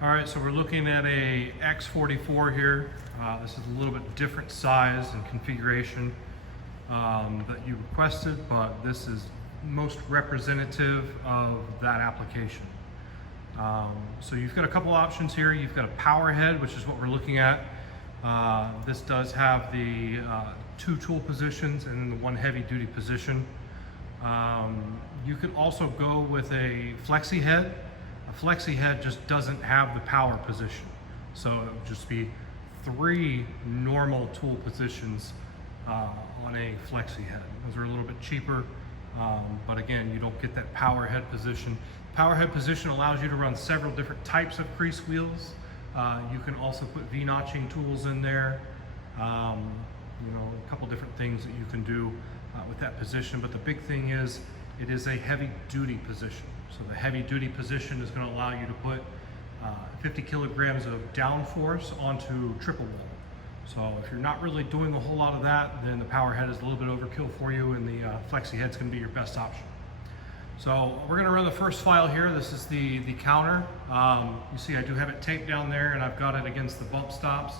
All right, so we're looking at a X44 here. This is a little bit different size and configuration that you requested, but this is most representative of that application. So you've got a couple options here. You've got a power head, which is what we're looking at. This does have the two tool positions and then the one heavy duty position. You could also go with a flexi head. A flexi head just doesn't have the power position. So it would just be 3 normal tool positions on a flexi head. Those are a little bit cheaper, but again, you don't get that power head position. Power head position allows you to run several different types of crease wheels. You can also put V-notching tools in there. A couple different things that you can do with that position, but the big thing is it is a heavy duty position. So the heavy duty position is going to allow you to put 50 kilograms of downforce onto triple wall. So if you're not really doing a whole lot of that, then the power head is a little bit overkill for you, and the flexi head is going to be your best option. So we're going to run the first file here. This is the counter. You see I do have it taped down there, and I've got it against the bump stops.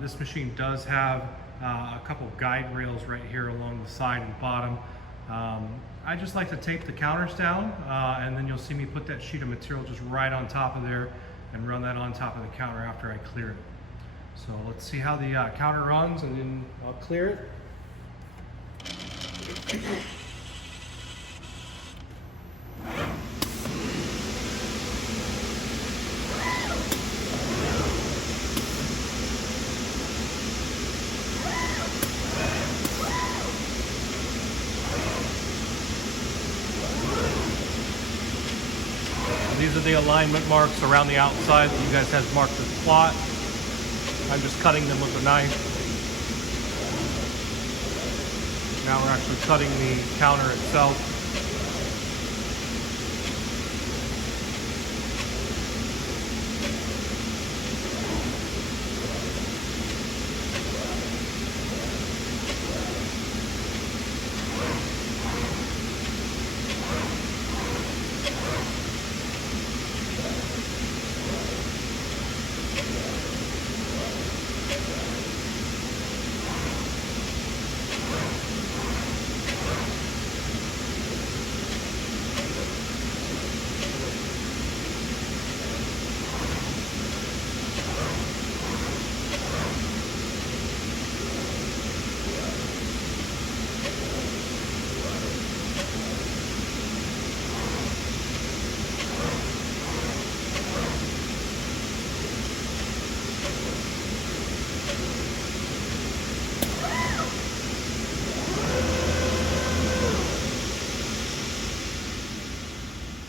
This machine does have a couple guide rails right here along the side and bottom. I just like to tape the counters down, and then you'll see me put that sheet of material just right on top of there and run that on top of the counter after I clear it. So let's see how the counter runs, and then I'll clear it. These are the alignment marks around the outside that you guys have marked as plot. I'm just cutting them with a knife. Now we're actually cutting the counter itself.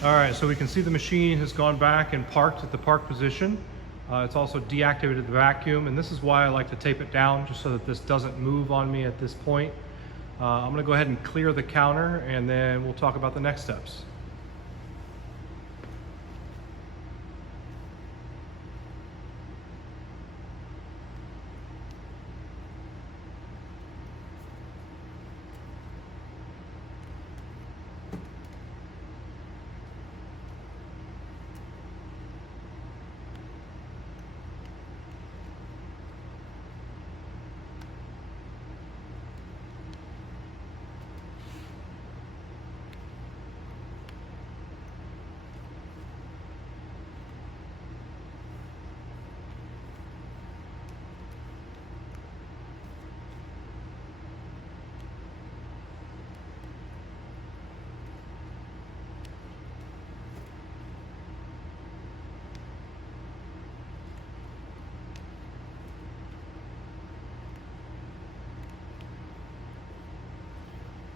All right, so we can see the machine has gone back and parked at the park position. It's also deactivated the vacuum, and this is why I like to tape it down, just so that this doesn't move on me at this point. I'm gonna go ahead and clear the counter, and then we'll talk about the next steps.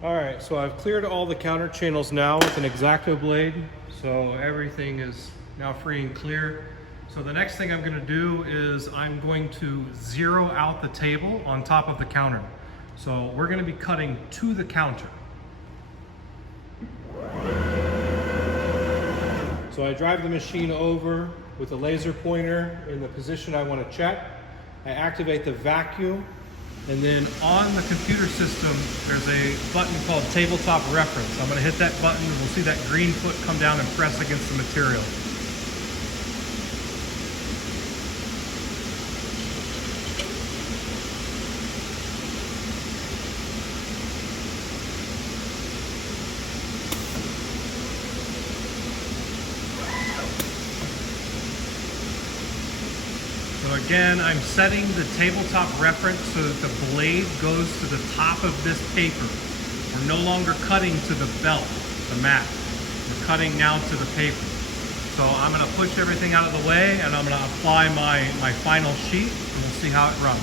All right, so I've cleared all the counter channels now with an X-Acto blade, so everything is now free and clear. So the next thing I'm going to do is I'm going to zero out the table on top of the counter. So we're going to be cutting to the counter. So I drive the machine over with a laser pointer in the position I want to check. I activate the vacuum, and then on the computer system there's a button called tabletop reference. I'm going to hit that button and we'll see that green foot come down and press against the material. again, I'm setting the tabletop reference so that the blade goes to the top of this paper. We're no longer cutting to the belt, the mat. We're cutting now to the paper. So I'm gonna push everything out of the way and I'm gonna apply my final sheet and we'll see how it runs.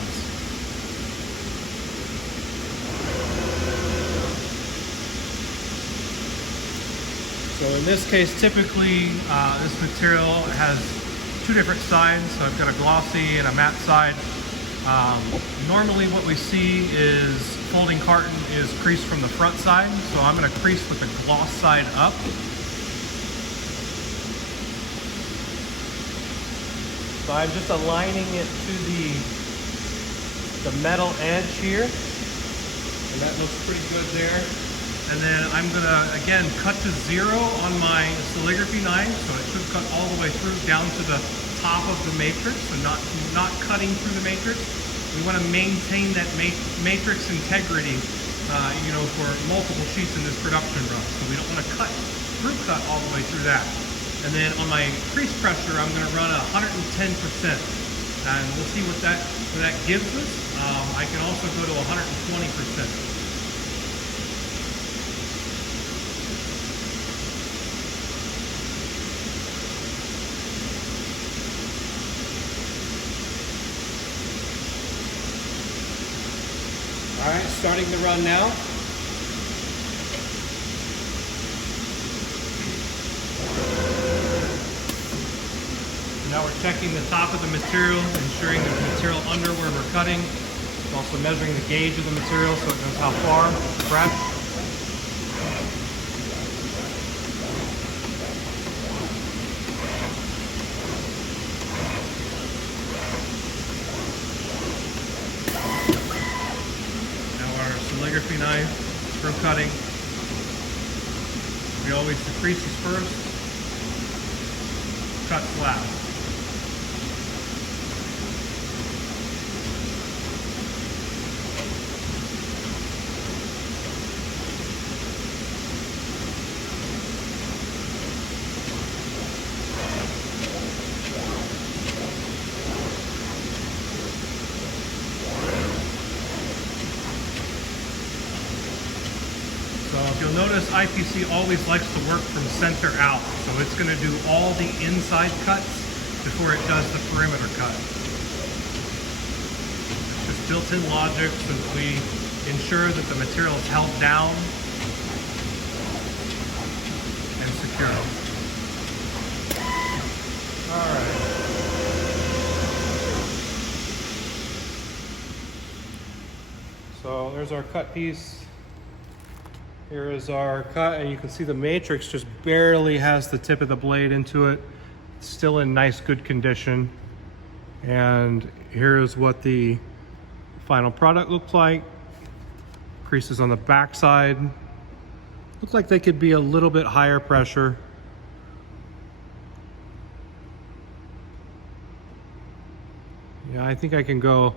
So in this case, typically this material has two different sides. So I've got a glossy and a matte side. Normally what we see is folding carton is creased from the front side. So I'm gonna crease with the gloss side up. So I'm just aligning it to the metal edge here. And that looks pretty good there. And then I'm gonna, again, cut to 0 on my calligraphy knife. So it should cut all the way through down to the top of the matrix. So not cutting through the matrix. We wanna maintain that matrix integrity, for multiple sheets in this production run. So we don't wanna cut all the way through that. And then on my crease pressure, I'm gonna run 110%. And we'll see what that gives us. I can also go to 120%. All right, starting the run now. Now we're checking the top of the material, ensuring there's material under where we're cutting. Also measuring the gauge of the material so it knows how far, fresh. Calligraphy knife, screw cutting. We always decrease this first, cut flat. So if you'll notice, IPC always likes to work from center out. So it's going to do all the inside cuts before it does the perimeter cut. It's just built-in logic so that we ensure that the material is held down and secure. All right. So there's our cut piece. Here is our cut, and you can see the matrix just barely has the tip of the blade into it. It's still in nice, good condition. And here's what the final product looks like. Creases on the back side. Looks like they could be a little bit higher pressure. Yeah, I think I can go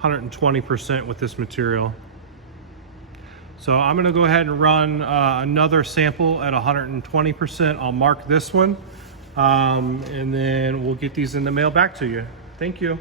120% with this material. So I'm gonna go ahead and run another sample at 120%. I'll mark this one, and then we'll get these in the mail back to you. Thank you.